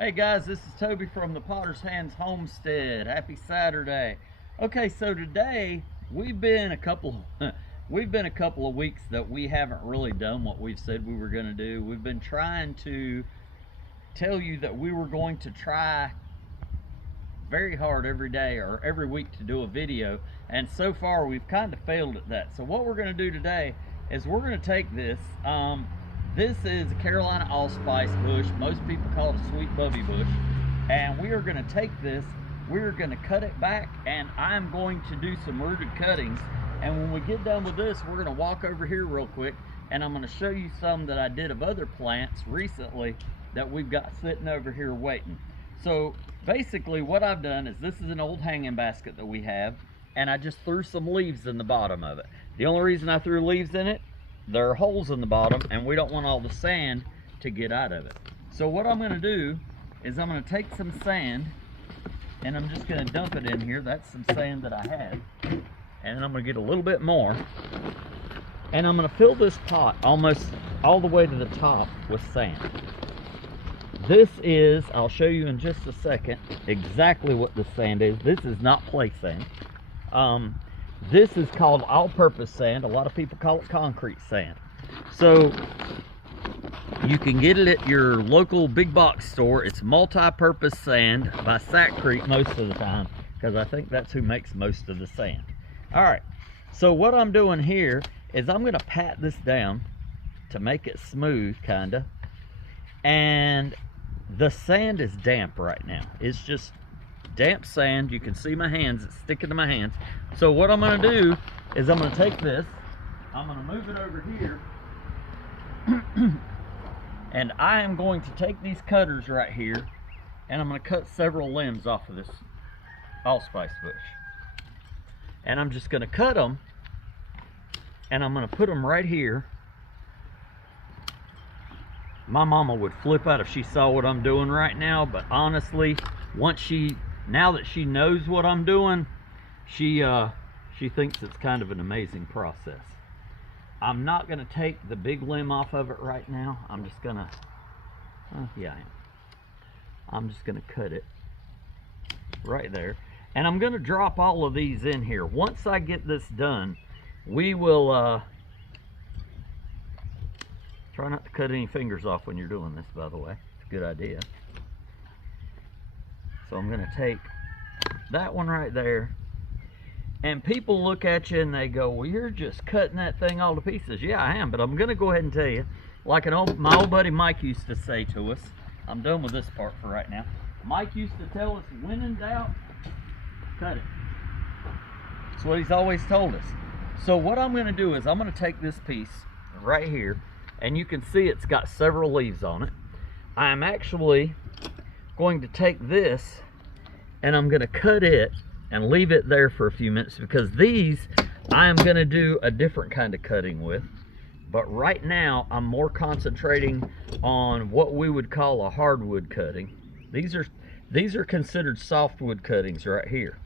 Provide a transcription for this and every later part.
Hey guys, this is Toby from the Potter's Hands Homestead. Happy Saturday. Okay, so today we've been a couple of weeks that we haven't really done what we've said we were going to do. We've been trying to tell you that we were going to try very hard every day or every week to do a video, and so far we've kind of failed at that. So what we're going to do today is we're going to take this. This is a Carolina allspice bush. Most people call it a sweet bubby bush. And we are going to take this, we're going to cut it back, and I'm going to do some rooted cuttings. And when we get done with this, we're going to walk over here real quick, and I'm going to show you some that I did of other plants recently that we've got sitting over here waiting. So basically what I've done is, this is an old hanging basket that we have, and I just threw some leaves in the bottom of it. The only reason I threw leaves in it, there are holes in the bottom and we don't want all the sand to get out of it. So what I'm going to do is I'm going to take some sand and I'm just going to dump it in here. That's some sand that I had, and I'm going to get a little bit more, and I'm going to fill this pot almost all the way to the top with sand. This is, I'll show you in just a second exactly what the sand is. This is not play sand. This is called all-purpose sand. A lot of people call it concrete sand. So you can get it at your local big box store. It's multi-purpose sand by Sack Creek most of the time, because I think that's who makes most of the sand. All right, so what I'm doing here is I'm going to pat this down to make it smooth, kind of. And the sand is damp right now. It's just damp sand. You can see my hands, it's sticking to my hands. So what I'm going to do is I'm going to take this, I'm going to move it over here, and I am going to take these cutters right here, and I'm going to cut several limbs off of this allspice bush. And I'm just going to cut them, and I'm going to put them right here. My mama would flip out if she saw what I'm doing right now, but honestly, now that she knows what I'm doing, she thinks it's kind of an amazing process. I'm not going to take the big limb off of it right now. I'm just going to, yeah, I am. I'm just going to cut it right there. And I'm going to drop all of these in here. Once I get this done, we will, try not to cut any fingers off when you're doing this, by the way. It's a good idea. So I'm going to take that one right there. And people look at you and they go, well, you're just cutting that thing all to pieces. Yeah, I am, but I'm going to go ahead and tell you, like my old buddy Mike used to say to us, I'm done with this part for right now. Mike used to tell us, when in doubt, cut it. That's what he's always told us. So what I'm going to do is I'm going to take this piece right here, and you can see it's got several leaves on it. I'm actually going to take this and I'm going to cut it and leave it there for a few minutes, because these I am going to do a different kind of cutting with. But right now I'm more concentrating on what we would call a hardwood cutting. These are considered softwood cuttings right here.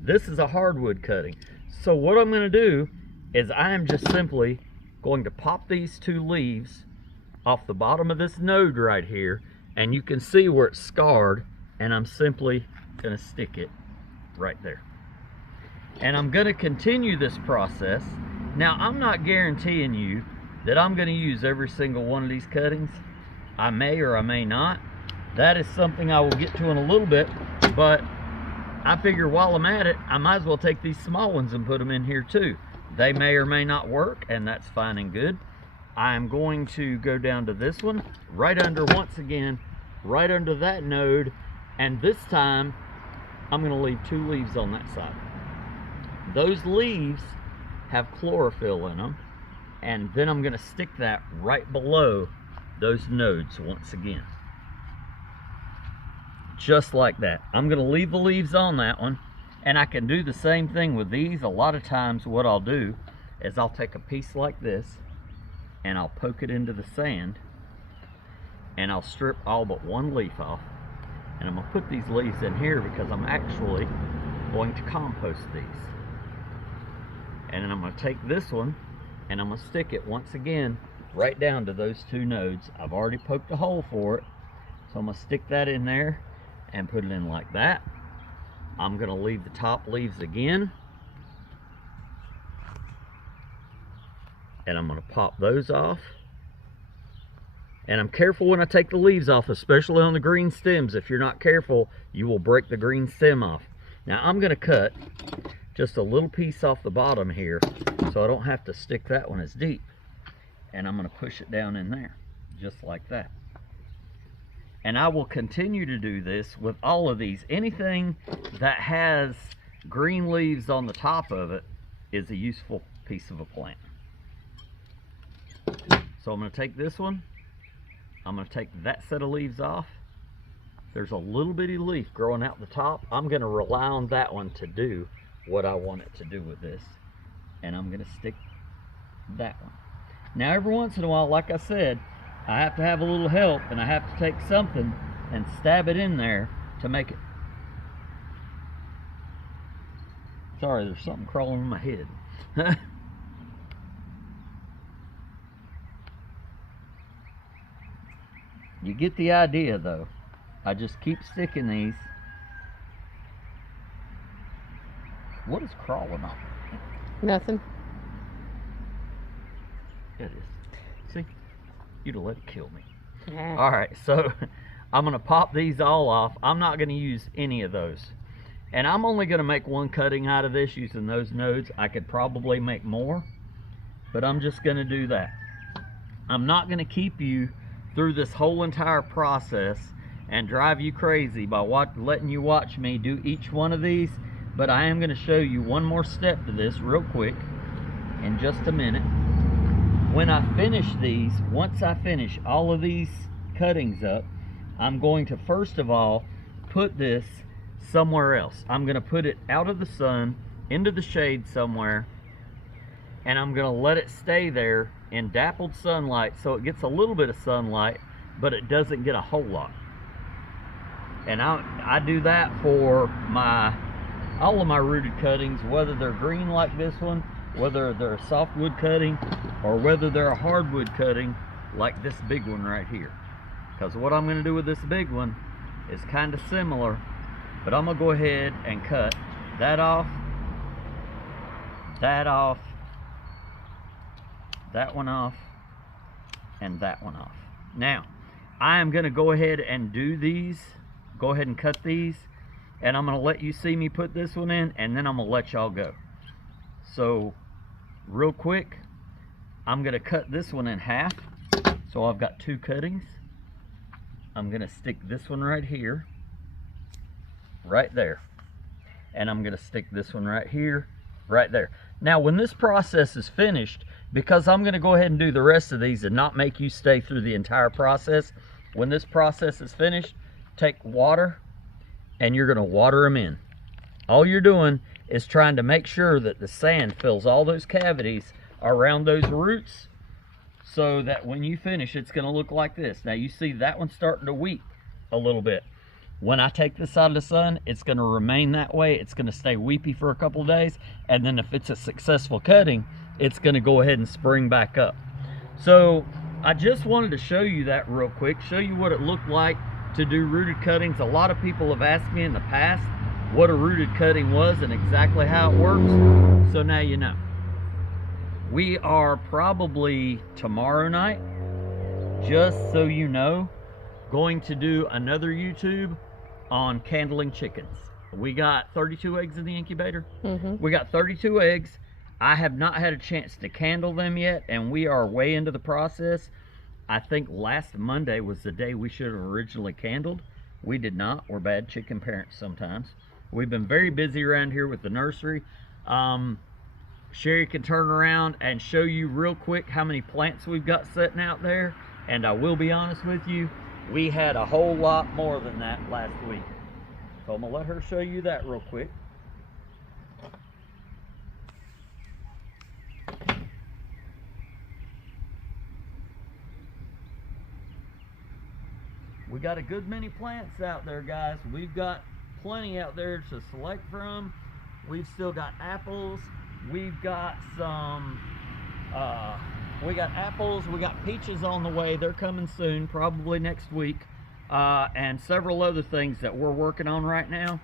This is a hardwood cutting. So what I'm going to do is I am just simply going to pop these two leaves off the bottom of this node right here, and you can see where it's scarred, and I'm simply going to stick it right there. And I'm going to continue this process. Now, I'm not guaranteeing you that I'm going to use every single one of these cuttings. I may or I may not. That is something I will get to in a little bit, but I figure while I'm at it, I might as well take these small ones and put them in here too. They may or may not work, and that's fine and good. I'm going to go down to this one, right under, once again, right under that node, and this time I'm going to leave two leaves on that side. Those leaves have chlorophyll in them, and then I'm going to stick that right below those nodes once again. Just like that. I'm going to leave the leaves on that one, and I can do the same thing with these. A lot of times what I'll do is I'll take a piece like this and I'll poke it into the sand, and I'll strip all but one leaf off, and I'm going to put these leaves in here because I'm actually going to compost these. And then I'm going to take this one and I'm going to stick it once again right down to those two nodes. I've already poked a hole for it, So I'm going to stick that in there and put it in like that. I'm going to leave the top leaves again. And I'm going to pop those off. And I'm careful when I take the leaves off, especially on the green stems. If you're not careful, you will break the green stem off. Now I'm going to cut just a little piece off the bottom here so I don't have to stick that one as deep. And I'm going to push it down in there, just like that. And I will continue to do this with all of these. Anything that has green leaves on the top of it is a useful piece of a plant. So I'm going to take this one. I'm going to take that set of leaves off. There's a little bitty leaf growing out the top. I'm going to rely on that one to do what I want it to do with this. And I'm going to stick that one. Now every once in a while, like I said, I have to have a little help, and I have to take something and stab it in there to make it. Sorry, there's something crawling in my head. You get the idea though. I just keep sticking these. What is crawling on? Nothing. It is. See? You'd have let it kill me. Yeah. Alright, so I'm going to pop these all off. I'm not going to use any of those. And I'm only going to make one cutting out of this using those nodes. I could probably make more, but I'm just going to do that. I'm not going to keep you through this whole entire process and drive you crazy by letting you watch me do each one of these, but I am going to show you one more step to this real quick in just a minute. When I finish these, once I finish all of these cuttings up, I'm going to first of all put this somewhere else. I'm going to put it out of the sun, into the shade somewhere, and I'm going to let it stay there in dappled sunlight so it gets a little bit of sunlight, but it doesn't get a whole lot. And I do that for all of my rooted cuttings, whether they're green like this one, whether they're a softwood cutting, or whether they're a hardwood cutting like this big one right here. Because what I'm going to do with this big one is kind of similar, but I'm going to go ahead and cut that off, that off, that one off, and that one off. Now, I am going to go ahead and do these, go ahead and cut these, and I'm going to let you see me put this one in, and then I'm going to let y'all go. So, real quick, I'm going to cut this one in half. So I've got two cuttings. I'm going to stick this one right here, right there. And I'm going to stick this one right here, right there. Now, when this process is finished, because I'm going to go ahead and do the rest of these and not make you stay through the entire process, when this process is finished, take water and you're going to water them in. All you're doing is trying to make sure that the sand fills all those cavities around those roots so that when you finish, it's going to look like this. Now you see that one's starting to weep a little bit. When I take this out of the sun, it's going to remain that way. It's going to stay weepy for a couple of days, and then if it's a successful cutting, it's going to go ahead and spring back up. So I just wanted to show you that real quick, show you what it looked like to do rooted cuttings. A lot of people have asked me in the past what a rooted cutting was and exactly how it works, so now you know. We are probably tomorrow night, just so you know, going to do another YouTube on candling chickens. We got 32 eggs in the incubator. We got 32 eggs. I have not had a chance to candle them yet, and we are way into the process. I think last Monday was the day we should have originally candled. We did not. We're bad chicken parents sometimes. We've been very busy around here with the nursery. Sherry can turn around and show you real quick how many plants we've got sitting out there. And I will be honest with you, we had a whole lot more than that last week. So I'm going to let her show you that real quick. We got a good many plants out there, guys. We've got plenty out there to select from. We've still got apples. We've got some, we got apples. We got peaches on the way. They're coming soon, probably next week. and several other things that we're working on right now.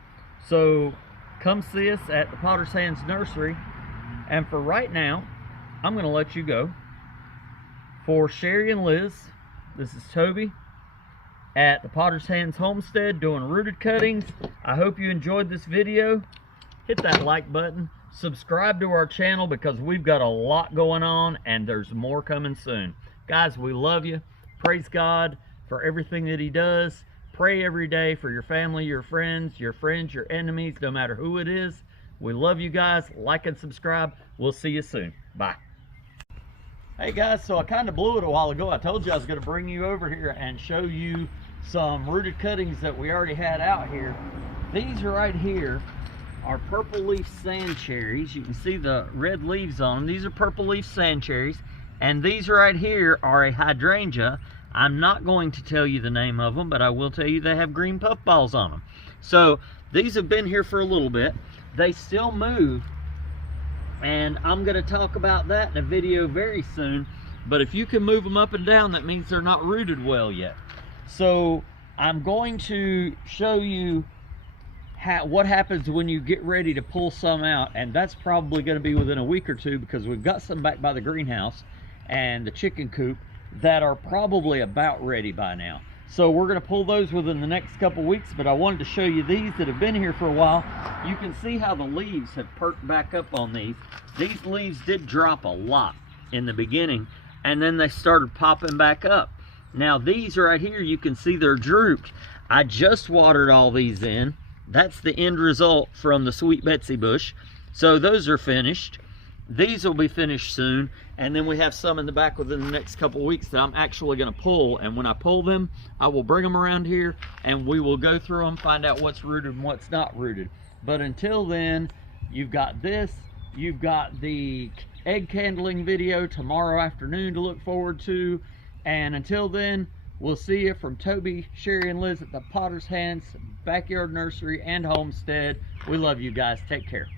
So come see us at the Potter's Hands Nursery. And for right now, I'm going to let you go. For Sherry and Liz, this is Toby at the Potter's Hands Homestead doing rooted cuttings. I hope you enjoyed this video. Hit that like button. Subscribe to our channel because we've got a lot going on and there's more coming soon. Guys, we love you. Praise God for everything that He does. Pray every day for your family, your friends, your enemies, no matter who it is. We love you guys. Like and subscribe. We'll see you soon. Bye. Hey guys, so I kind of blew it a while ago. I told you I was going to bring you over here and show you some rooted cuttings that we already had out here. These right here are purple leaf sand cherries. You can see the red leaves on them. These are purple leaf sand cherries. And these right here are a hydrangea. I'm not going to tell you the name of them, but I will tell you they have green puffballs on them. So these have been here for a little bit. They still move, and I'm going to talk about that in a video very soon. But if you can move them up and down, that means they're not rooted well yet. So I'm going to show you what happens when you get ready to pull some out, and that's probably going to be within a week or two, because we've got some back by the greenhouse and the chicken coop that are probably about ready by now. So we're going to pull those within the next couple weeks, but I wanted to show you these that have been here for a while. You can see how the leaves have perked back up on these. These leaves did drop a lot in the beginning, and then they started popping back up. Now these right here, you can see they're drooped. I just watered all these in. That's the end result from the Sweet Betsy bush. So those are finished. These will be finished soon, and then we have some in the back within the next couple weeks that I'm actually going to pull, and when I pull them, I will bring them around here and we will go through them, find out what's rooted and what's not rooted. But until then, you've got this, you've got the egg candling video tomorrow afternoon to look forward to, and until then, we'll see you from Toby, Sherry, and Liz at the Potter's Hands Backyard Nursery and Homestead. We love you guys. Take care.